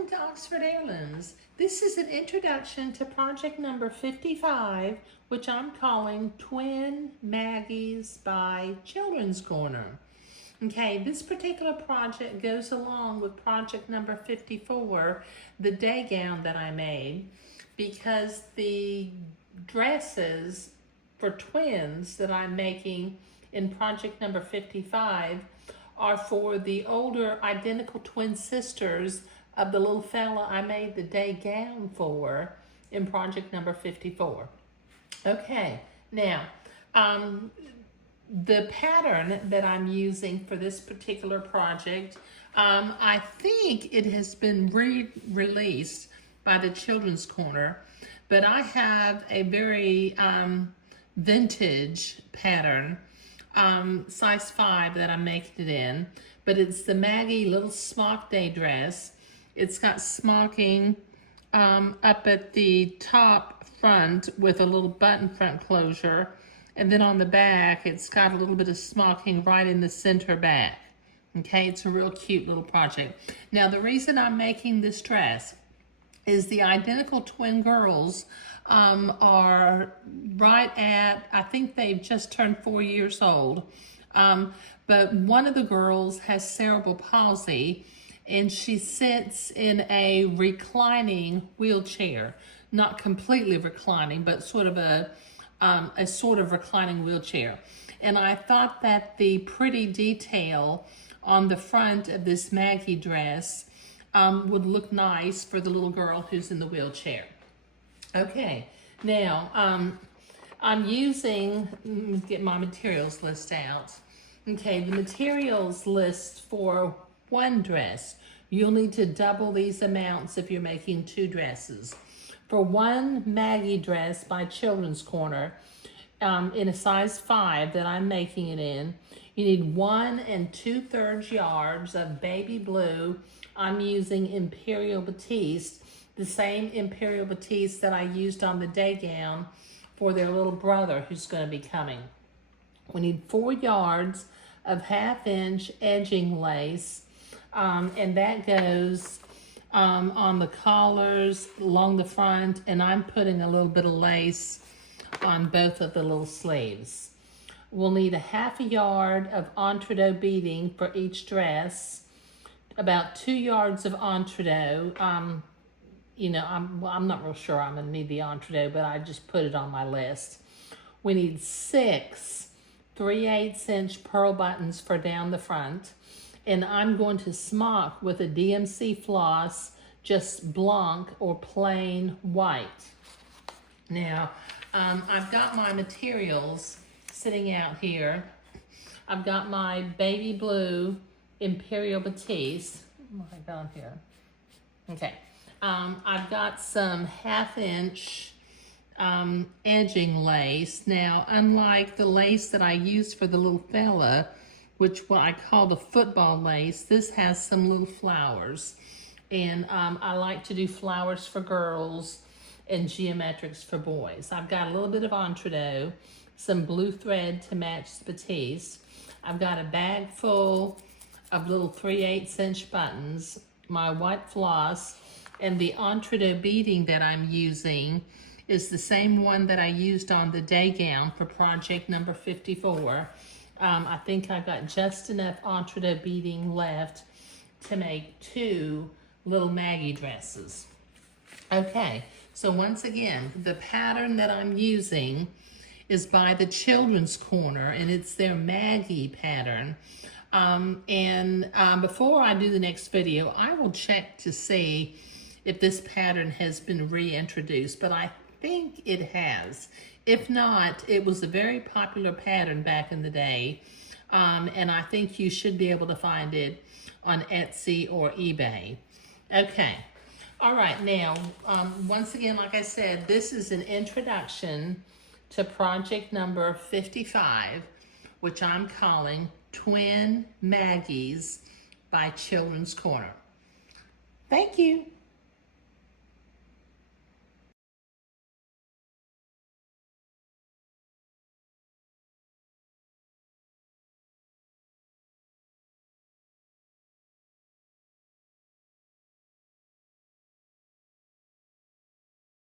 Welcome to Oxford Heirlooms. This is an introduction to project number 55, which I'm calling Twin Maggies by Children's Corner. Okay, this particular project goes along with project number 54, the day gown that I made, because the dresses for twins that I'm making in project number 55 are for the older identical twin sisters of the little fella I made the day gown for in project number 54. Okay, now, the pattern that I'm using for this particular project, I think it has been re-released by the Children's Corner, but I have a very vintage pattern, size 5 that I'm making it in, but it's the Maggie little smock day dress. It's got smocking up at the top front with a little button front closure, and then on the back it's got a little bit of smocking right in the center back. Okay, it's a real cute little project. Now the reason I'm making this dress is the identical twin girls are right at, I think they've just turned 4 years old, but one of the girls has cerebral palsy, and she sits in a reclining wheelchair, not completely reclining, but sort of a sort of reclining wheelchair. And I thought that the pretty detail on the front of this Maggie dress would look nice for the little girl who's in the wheelchair. Okay, now I'm using, let me get my materials list out. Okay, the materials list for one dress, you'll need to double these amounts if you're making 2 dresses. For one Maggie dress by Children's Corner, in a size 5 that I'm making it in, you need 1 2/3 yards of baby blue. I'm using Imperial Batiste, the same Imperial Batiste that I used on the day gown for their little brother who's going to be coming. We need 4 yards of 1/2 inch edging lace, and that goes on the collars along the front, and I'm putting a little bit of lace on both of the little sleeves. We'll need 1/2 yard of entree beading for each dress, about 2 yards of entree. You know, I'm not real sure I'm gonna need the entree, but I just put it on my list. We need 6 3/8 inch pearl buttons for down the front, and I'm going to smock with a DMC floss, just blanc or plain white. Now, I've got my materials sitting out here. I've got my baby blue Imperial Batiste. What have I got here? Okay. I've got some 1/2 inch edging lace. Now, unlike the lace that I used for the little fella, which what I call the football lace, this has some little flowers. And I like to do flowers for girls and geometrics for boys. I've got a little bit of entree, some blue thread to match the batiste. I've got a bag full of little 3/8 inch buttons, my white floss, and the entree beading that I'm using is the same one that I used on the day gown for project number 54. I think I've got just enough entree beading left to make 2 little Maggie dresses. Okay, so once again, the pattern that I'm using is by the Children's Corner, and it's their Maggie pattern. Before I do the next video, I will check to see if this pattern has been reintroduced, but I think it has. If not, it was a very popular pattern back in the day, and I think you should be able to find it on Etsy or eBay. Okay, all right, now, once again, like I said, this is an introduction to project number 55, which I'm calling Twin Maggies by Children's Corner. Thank you.